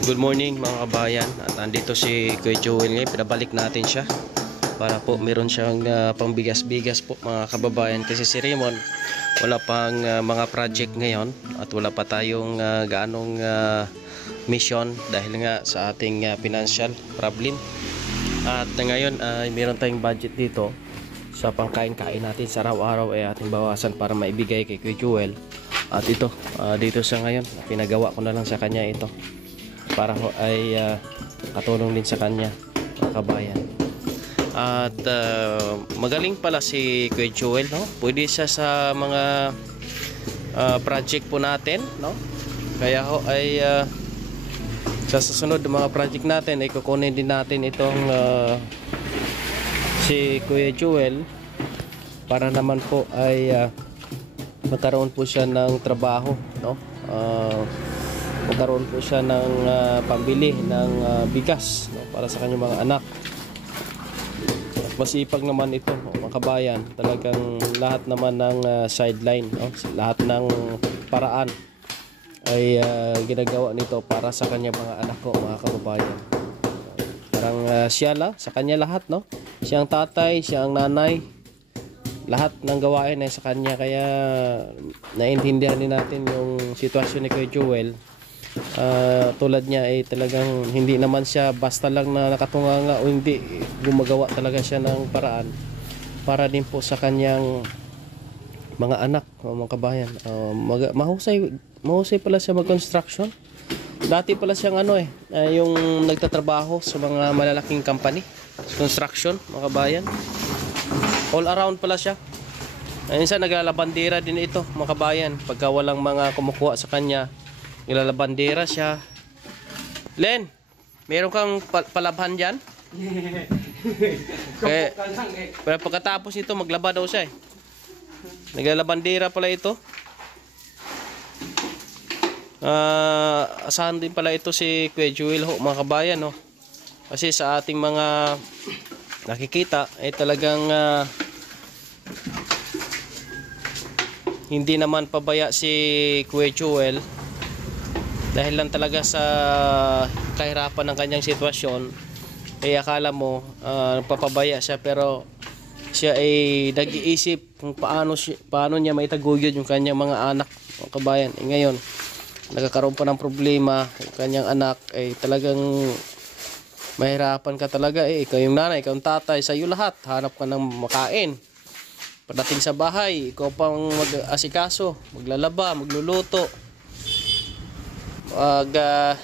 Good morning mga kabayan. At nandito si Kuya Joel ngayon. Pinabalik natin siya para po meron siyang pangbigas-bigas po mga kababayan. Kasi si Raymond wala pang mga project ngayon at wala pa tayong gaanong mission dahil nga sa ating financial problem. At ngayon meron tayong budget dito sa pangkain-kain natin sa araw-araw ay ating bawasan para maibigay kay Kuya Joel. At ito dito sa ngayon pinagawa ko na lang sa kanya ito para ay katulong din sa kanya mga kabayan. At magaling pala si Kuya Joel, no? Pwede siya sa mga project po natin, no? Kaya ho ay sa susunod ng mga project natin ay kukunin din natin itong si Kuya Joel para naman po ay magkaroon po siya ng trabaho, no? Magkaroon po siya ng pambili ng bigas, no, para sa kanyang mga anak. At masipag naman ito mga kabayan, talagang lahat naman ng sideline, no, lahat ng paraan ay ginagawa nito para sa kanyang mga anak ko mga kababayan. Parang siya lang, sa kanya lahat, no? Siyang tatay, siyang nanay, lahat ng gawain ay sa kanya. Kaya naintindihan din natin yung sitwasyon ni Kuya Joel. Tulad niya ay talagang hindi naman siya basta lang na nakatunganga o hindi, gumagawa talaga siya ng paraan para din po sa kanyang mga anak o mga kabayan. Mahusay pala siya mag-construction. Dati pala siyang yung nagtatrabaho sa mga malalaking company, construction mga kabayan. All around pala siya. Minsan naglalabandera din ito mga kabayan pagka walang mga kumukuha sa kanya. Nilalabandera siya. Len, meron kang palabhan dyan? Pero pagkatapos nito maglaba daw siya eh. Naglalabandera pala ito. Asahan din pala ito si Kuya Joel ho mga kabayan, no? Kasi sa ating mga nakikita ay talagang hindi naman pabaya si Kuya Joel. Dahil lang talaga sa kahirapan ng kanyang sitwasyon, ay akala mo papabaya siya, pero siya ay nag-iisip kung paano niya maitaguyod yung kanyang mga anak mga kabayan. Ngayon nagkakaroon pa ng problema yung kanyang anak, ay talagang mahirapan ka talaga ikaw yung nanay, ikaw yung tatay, sa iyo lahat, hanap ka ng makain. Pagdating sa bahay, ikaw pang mag-asikaso, maglalaba, magluluto, alaga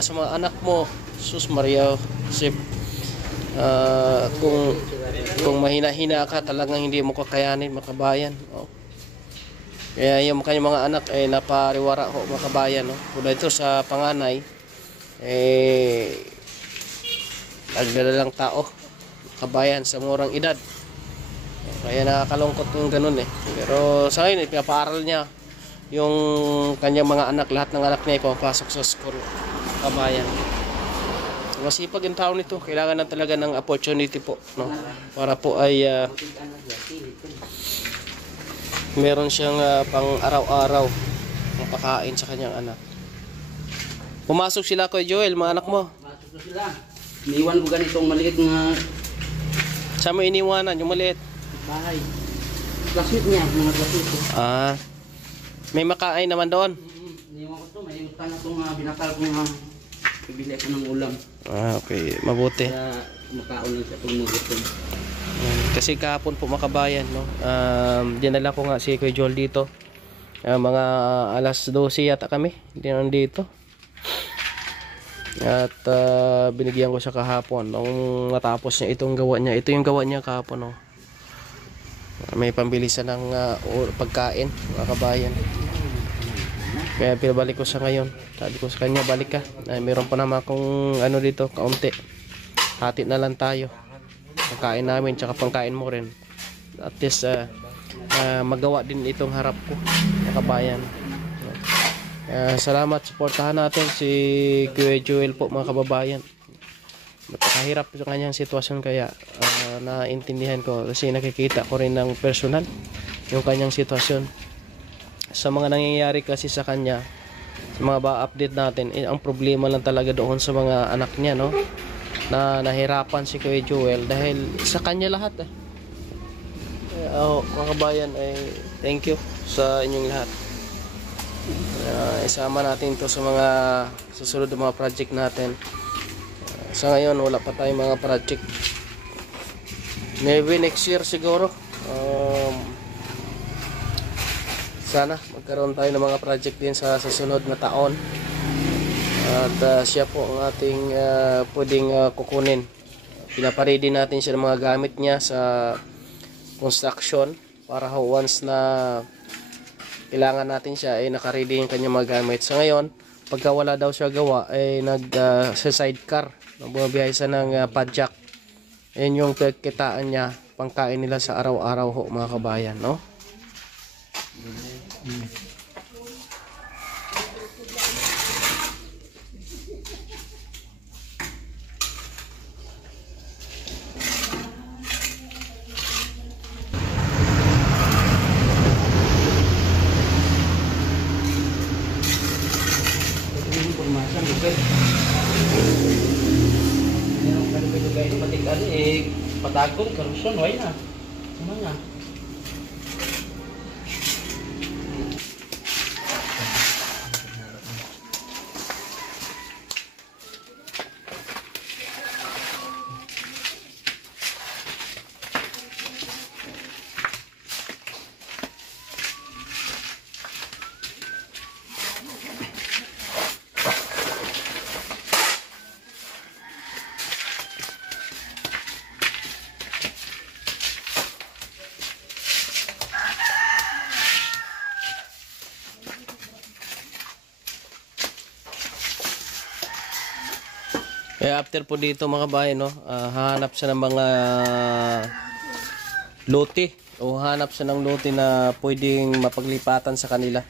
sa mga anak mo. Sus Maria Josep, kung mahina-hina ka, talagang hindi mo kakayanin mga kabayan, oh. Kaya yung kanyang mga anak ay napariwara ho mga kabayan, no? Kung ito sa panganay nagdadalang tao kabayan sa murang edad, kaya nakakalungkot yung ganun eh. Pero sa ngayon pinapaaral niya yung kanyang mga anak, lahat ng anak niya ipapasok sa school kabayan. Masipag yung tao nito, kailangan na talaga ng opportunity po, no? Para po ay meron siyang pang araw-araw ng pakain sa kanyang anak. Pumasok sila Kuya Joel, mga anak mo? Pumasok na sila. Iniwan ko ganitong maliit na... Saan mo iniwanan yung maliit? Bahay. Classmate niya, mga classmate. May makain naman doon? Iniwan ko ito, may utang na itong binakal ko nga. Ibili ko ng ulam. Okay, mabuti. Kaya makaon lang siya pag magutom. Kasi kahapon po makabayan, no? Dinala ko nga si Kuya Joel dito. Mga alas 12 yata kami, hindi nandito. At binigyan ko siya kahapon nung matapos niya itong gawa niya. Ito yung gawa niya kahapon, no? May pambili siya ng pagkain, mga kabayan. Kaya pinabalik ko siya ngayon. Sabi ko sa kanya, balik ka. Meron pa naman akong dito, kaunti. Hati na lang tayo. Pagkain namin, tsaka pangkain mo rin. At least magawa din itong harap ko, mga kabayan. Salamat, supportahan natin si Kuya Joel po mga kababayan. Napakahirap sa kanyang sitwasyon, kaya naintindihan ko kasi nakikita ko rin ng personal yung kanyang sitwasyon. Sa mga nangyayari kasi sa kanya, sa mga update natin, ang problema lang talaga doon sa mga anak niya, no, na nahirapan si Kuya Joel dahil sa kanya lahat mga kabayan, thank you sa inyong lahat. Isama natin to sa mga susunod na mga project natin. Sa ngayon wala pa tayong mga project, maybe next year siguro. Sana magkaroon tayo ng mga project din sa susunod na taon. At siya po ang ating pwedeng kukunin. Pinapaready natin siya ng mga gamit niya sa construction para once na kailangan natin siya ay nakaready yung kanyang mga gamit. Sa ngayon, pagka wala daw siya gawa ay sa sidecar, bumabiyahe siya ng padjak. Ayan yung pagkitaan niya, pangkain nila sa araw-araw ho, mga kabayan, no? Patagong, karusyon, why na? Ano nga? After po dito mga kabayan, no, hahanap siya ng mga lote o hanap siya ng lote na pwedeng mapaglipatan sa kanila.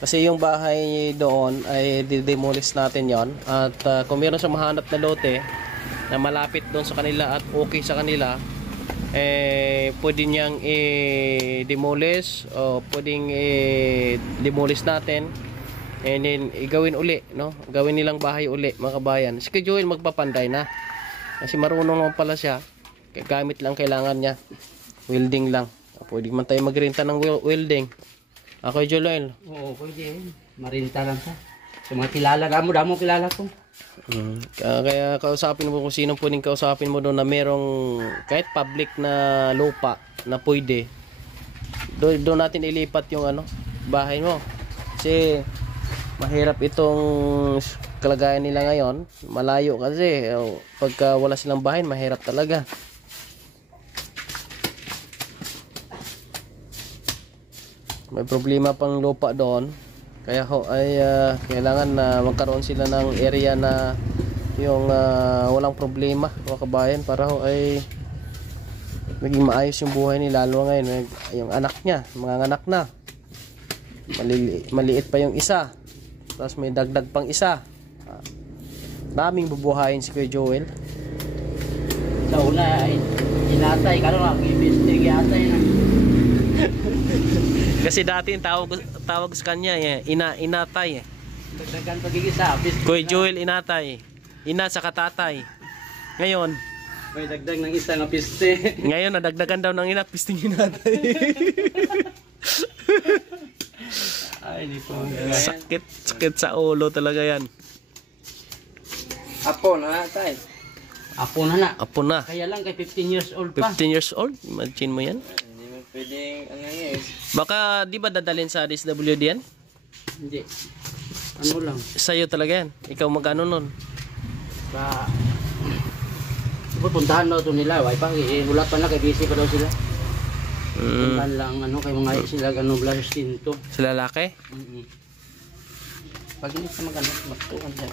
Kasi yung bahay doon ay didemolish natin yon. At kung meron siya mahanap na lote na malapit doon sa kanila at okay sa kanila, pwede niyang i-demolish o pwedeng i-demolish natin. And then igawin uli, no? Gawin nilang bahay uli, mga kabayan. Si Kuya Joel magpapanday na. Kasi marunong naman pala siya. Gamit lang kailangan niya. Welding lang. Pwede man tayo magrenta ng welding. Ako Joel. Oo, pwede. Marinta lang siya. Sa mga kilala, damo kilala ko. Kaya kausapin mo kung sino pwedeng kausapin mo doon na merong kahit public na lupa na pwede. Doon natin ilipat yung bahay mo. Kasi mahirap itong kalagayan nila ngayon. Malayo kasi. Pagka wala silang bahay, mahirap talaga. May problema pang lupa doon. Kaya ay kailangan na magkaroon sila ng area na yung walang problema, mga kabayan, para ay maging maayos yung buhay nila. Lalo ngayon, yung anak niya, mga anak na. Maliit pa yung isa. Tapos may dagdag pang isa. Daming bubuhayin si Kuya Joel. Sa una, inatay ka lang. Ibistig yatay na. Kasi dati yung tawag sa kanya, inatay. Dagdagan pag-igisa. Kuya Joel, inatay. Ina sa katatay. Ngayon, may dagdag ng isa nga piste. Ngayon, nadagdagan daw ng ina, pisting inatay. Ay, di po. Sakit sa ulo talaga yan. Apo na tay. Apo na. Apo na. Kaya lang kay 15 years old pa. 15 years old? Imagine mo yan. Hindi mo pwedeng Baka di ba dadalhin sa DSWD yan? Hindi. Ano lang. Sa'yo talaga yan. Ikaw mag-ano nun? Pupuntahan daw ito nila. Wala pa na kay busy pa daw sila. Puntahan lang kay mga sila blast tinto. Sila lalaki? Pag hindi sa magtukan siya.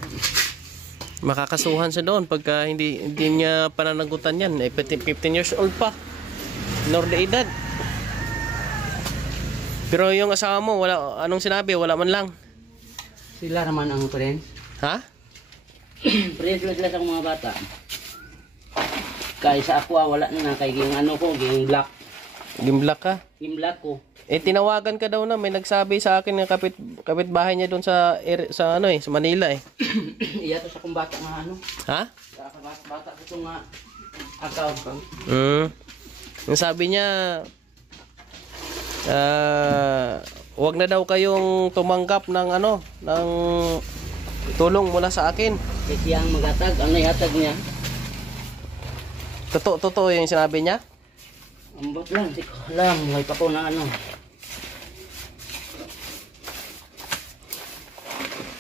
Makakasuhan siya doon pagka hindi niya pananagutan yan. 15 years old pa. Menor de edad. Pero yung asawa mo, anong sinabi? Wala man lang. Sila naman ang friends. Ha? Friends lang sila sa mga bata. Kaya sa ako wala na kay ging ko, ging black. Gimblak ka. Himlak ko. Eh tinawagan ka daw na, may nagsabi sa akin ng kapitbahay niya doon sa ano sa Manila eh. Iya to sa kung bata nga ano. Ha? Sa bata ko itong account. Ang sabi niya, wag na daw kayong tumanggap ng ano, ng tulong mula sa akin. Eh siyang magatag, ang naihatag niya. Totoo yung sinabi niya? Ambot lang, di ko alam. May pa ko na ano.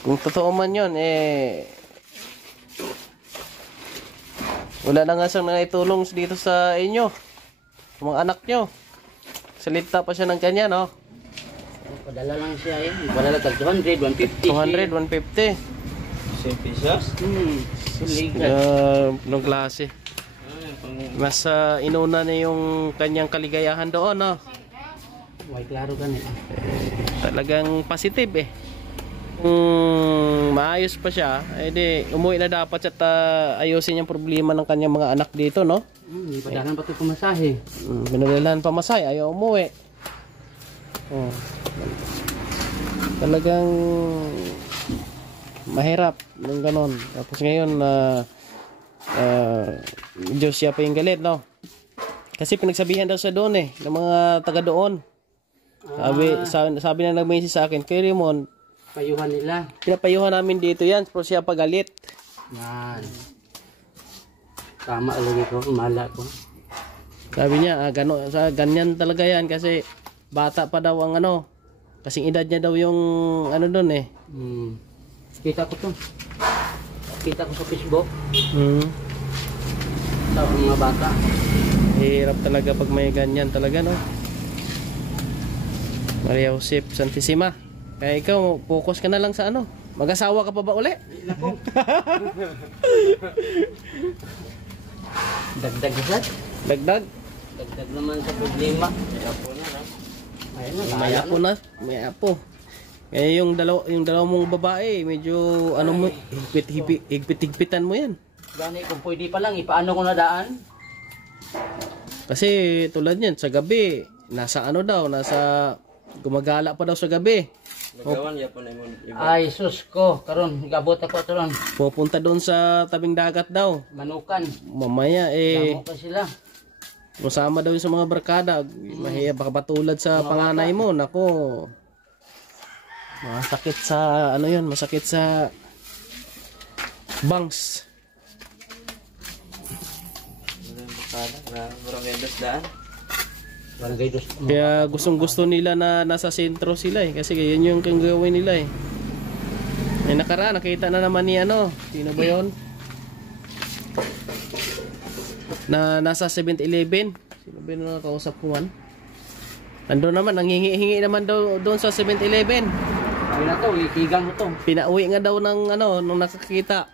Kung totoo man yun, eh wala na nga siyang naitulong dito sa inyo, sa mga anak nyo. Salita pa siya ng kanya, no? Padala lang siya eh. Padala tag 200, 150. 200, 150. 100 pesos? Nung klase. Mas inuna na yung kanyang kaligayahan doon, no? May klaro ka na eh. Talagang positive eh. Maayos pa siya, eh di umuwi na dapat at ayusin yung problema ng kanyang mga anak dito, no? Hindi pa dahan pa ito pumasahe. Binalilan pa masay, ayaw umuwi. Oh. Talagang mahirap ng ganon. Tapos ngayon Diyos siya pa yung galit, no? Kasi pinagsabihan daw sa doon eh, ng mga taga doon. Sabi na nag-message sa akin, kay Raymond, Payuhan nila. pinapayuhan namin dito yan, pero siya pa galit. Yan. Tama lagi ko, mala ko. Sabi niya, ganyan talaga yan kasi bata pa daw ang ano, kasing edad niya daw yung ano doon eh. Kita ko to. Kita ko sa Facebook. Sa mga bata. Hirap talaga pag may ganyan talaga, no? Maria Josep Santissima. Kaya ikaw, focus ka na lang sa ano. Mag-asawa ka pa ba uli? Nako. Dagdag isa. Dagdag? Dagdag naman sa problema. Ayun na, May apo na. May apo. Kaya yung dalaw mong babae, medyo ano mo, higpit-higpitan mo yan. Gani, kung pwede pa lang, ipaano ko na daan? Kasi tulad yan, sa gabi, nasa ano daw, nasa gumagala pa daw sa gabi. Nagawan ya po na mo. Ay, sus ko. Karon, gabot ako ito ron. Pupunta doon sa tabing dagat daw. Manukan. Mamaya Damo pa sila. masama daw yun sa mga barkada. Mahiya, baka patulad sa panganay mo. Nako. Masakit sa, ano yun, masakit sa bangs. Barangay Dasdaan. Barangay dos. Kaya gustong-gusto nila na nasa sentro sila eh. Kasi yun yung gagawin nila eh. Ay nakaraan, nakita na naman ni ano. Sino ba yun? Na nasa 7-Eleven. Sino ba yun na nakausap ko man? Ando naman, nangingi-hingi naman daw doon sa 7-Eleven. Ay na to, ikigang mo to. Pinauwi nga daw ng ano, nung nakakita.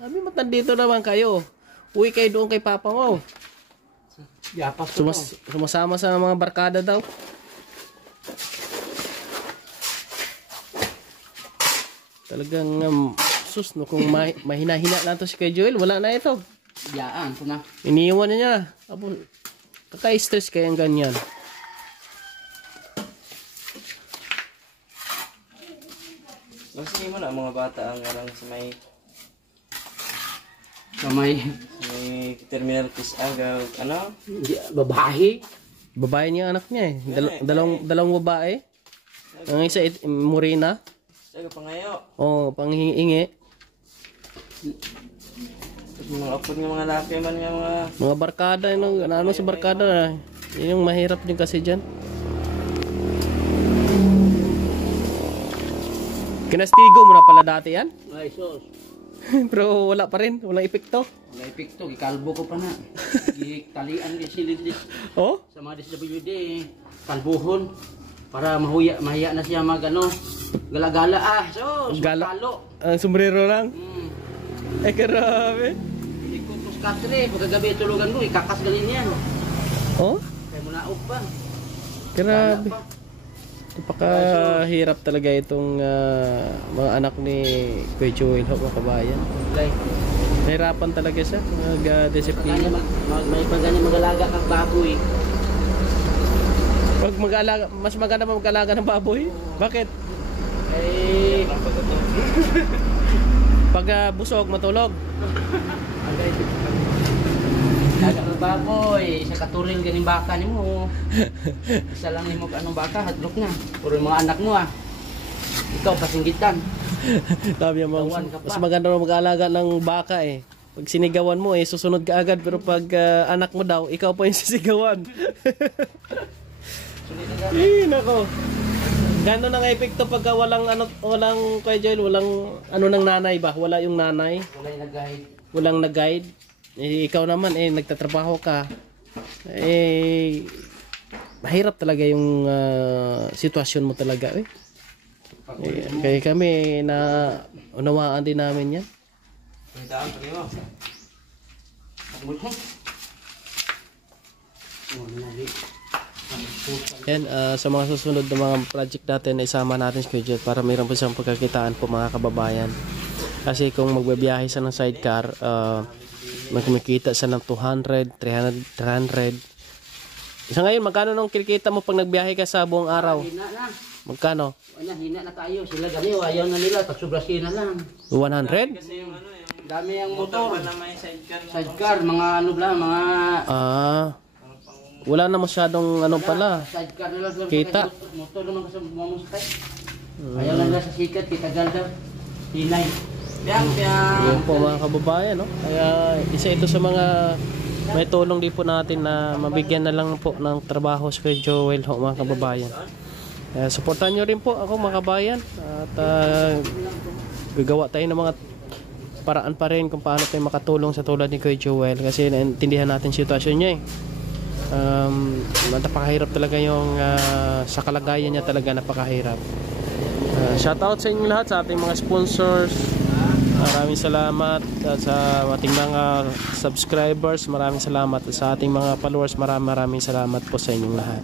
Sabi mo, nandito naman kayo. Uwi kayo doon kay Papa mo. Yapas ko to. Sumasama sa mga barkada daw. Talagang sus, no, kung mahina-hina na to si kay Joel, wala na ito. Yaan ko na. Iniiwan na niya. Apo, kaka-stress kayang ganyan. Sige mo na mga bata ang arang sa Kamay. Terminal Peace Agaw. Ano? Babae. Babae niya anak niya eh. Dalawang babae. Ang isa Morena. Saga pangayo. Oh, panghingi. Mga apod ng mga lapi man nga Mga barkada, ano sa barkada. Yun yung mahirap din kasi dyan. Kinastigo mo na pala dati yan? Ay, sus. Pero wala pa rin, walang epekto. Wala epekto, ikalbo ko pa na. Talian din silid Oh? sa mga DSWD, kalbuhon. Para mahiya na siya ano, gala-gala sus, magkalo. Ang sombrero lang? Ay, grabe. Ikot mo sa katre, pagkagabi tulugan mo, ikakas ganin yan. Oh? Kaya mo naog pa. Grabe. Napakahirap talaga itong mga anak ni Kuya Joel, mga kabayan. Nahirapan talaga siya, mag-disiplina. May pagani magalaga kang baboy. Pag mag-alaga, mas maganda pa mag-alaga ng baboy. Bakit? Eh, Pag busog, matulog. Daga ng baboy, isa katuril ganing baka ni mo. Isa lang ni mo anong baka, hadlok na. Puro yung mga anak mo ah. Ikaw pasinggitan. Sabi mo, Tawan ka pa. mas maganda na mag-alaga ng baka eh. Pag sinigawan mo eh, susunod ka agad. Pero pag anak mo daw, ikaw pa yung sisigawan. Eh, nako. Gano'n ang epekto pagka walang Kuya Joel, walang ng nanay ba? Wala yung nanay. Wala yung nag-guide. Walang nag-guide. Eh, ikaw naman eh, nagtatrabaho ka. Eh, mahirap talaga yung sitwasyon mo talaga eh. Kaya kami na unawaan din namin yan. Pagdaan pa niyo. Yan, sa mga susunod na mga project natin, isama natin si Kuya Joel para mayroon po siyang pagkakitaan po mga kababayan. Kasi kung magbabiyahe siya ng sidecar, magkumikita siya ng 200, 300. Isa ngayon, magkano nung kinikita mo pag nagbiyahe ka sa buong araw? Hina na. Magkano? Wala, hina na tayo. Sila gani, ayaw na nila. Pagsubrasin na lang. 100? Kasi yung ano, yung Dami ang motor. wala may sidecar. Sidecar, mga ano lang, mga Wala na masyadong pala. sidecar nila. Sila Kita. Motor naman kasi mamusakay. Ayaw na nila sa sikat, kita galda. Hinay. Biyang, biyang. Yun po mga kababayan, no? Kaya isa ito sa mga may tulong din po natin na mabigyan na lang po ng trabaho si Kuya Joel, ho, mga kababayan. Kaya supportan nyo rin po ako mga kababayan at gagawa tayo ng mga paraan pa rin kung paano tayo makatulong sa tulad ni Kuya Joel kasi naintindihan natin sitwasyon niya eh. Napakahirap talaga yung sa kalagayan niya talaga napakahirap. Shoutout sa inyo lahat, sa ating mga sponsors. Maraming salamat at sa ating mga subscribers, maraming salamat at sa ating mga followers, maraming salamat po sa inyong lahat.